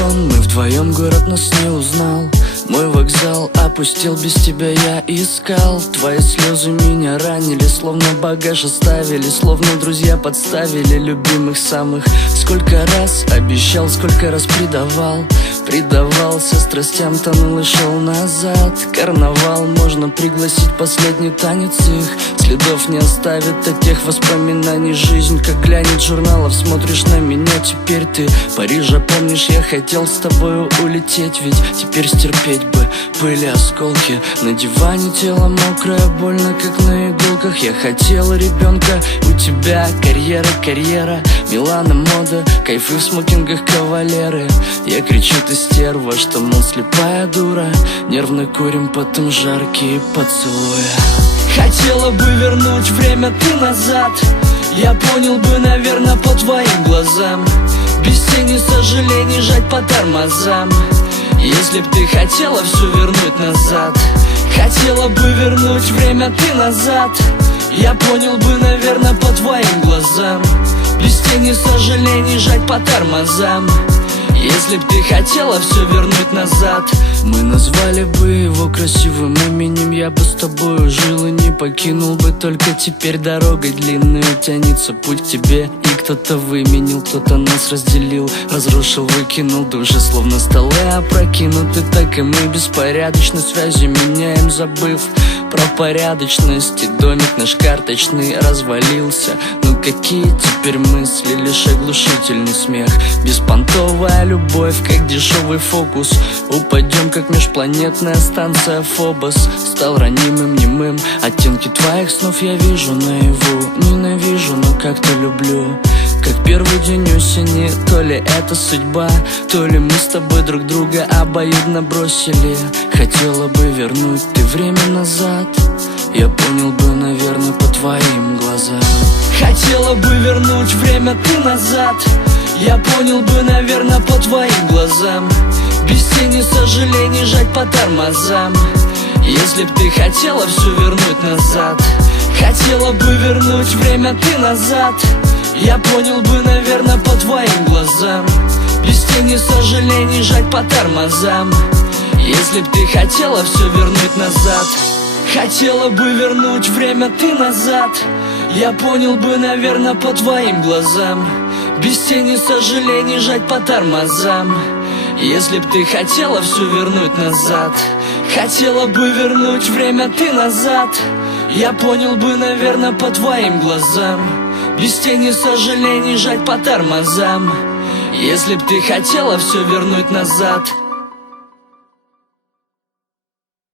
сон, мы вдвоем, город нас не узнал. Мой вокзал опустел, без тебя я искал. Твои слезы меня ранили, словно багаж оставили, словно друзья подставили любимых самых. Сколько раз обещал, сколько раз предавал, предавался страстям, тонул и шел назад. Карнавал, можно пригласить, последний танец их следов не оставит от тех воспоминаний. Жизнь, как глянет журналов, смотришь на меня, теперь ты Парижа, помнишь, я хотел с тобою улететь, ведь теперь стерпеть бы были осколки. На диване тело мокрое, больно, как на иголках. Я хотел ребенка, у тебя карьера, карьера, Милана, мода, кайфы в смокингах, кавалеры. Я кричу, ты стерва, что, мол, слепая дура. Нервно курим, потом жаркие поцелуя. Хотела бы вернуть время ты назад, я понял бы, наверное, по твоим глазам. Без тени сожалений жать по тормозам. Если б ты хотела все вернуть назад, хотела бы вернуть время ты назад, я понял бы, наверное, по твоим глазам. Без тени сожалений жать по тормозам. Если б ты хотела все вернуть назад, мы назвали бы его красивым именем. Я бы с тобой жил и не покинул бы. Только теперь дорогой длинной тянется путь к тебе. И кто-то выменил, кто-то нас разделил, разрушил, выкинул. Души словно столы опрокинуты. Так и мы беспорядочно связи меняем, забыв про порядочность. И домик наш карточный развалился. Ну какие теперь мысли, лишь оглушительный смех. Беспонтовая любовь, как дешевый фокус. Упадем, как межпланетная станция Фобос. Стал ранимым, немым. Оттенки твоих снов я вижу наяву. Ненавижу, но как-то люблю. Как первый день осени, то ли это судьба, то ли мы с тобой друг друга обоюдно бросили. Хотела бы вернуть ты время назад, я понял бы, наверное, по твоим глазам. Хотела бы вернуть время ты назад, я понял бы, наверное, по твоим глазам. Без тени сожалений жать по тормозам. Если б ты хотела все вернуть назад, хотела бы вернуть время ты назад, я понял бы, наверное, по твоим глазам. Без тени сожалений жать по тормозам. Если б ты хотела все вернуть назад, хотела бы вернуть время ты назад, я понял бы, наверное, по твоим глазам. Без тени сожалений жать по тормозам. Если б ты хотела все вернуть назад, хотела бы вернуть время ты назад, я понял бы, наверное, по твоим глазам. Без тени сожалений жать по тормозам. Если б ты хотела все вернуть назад,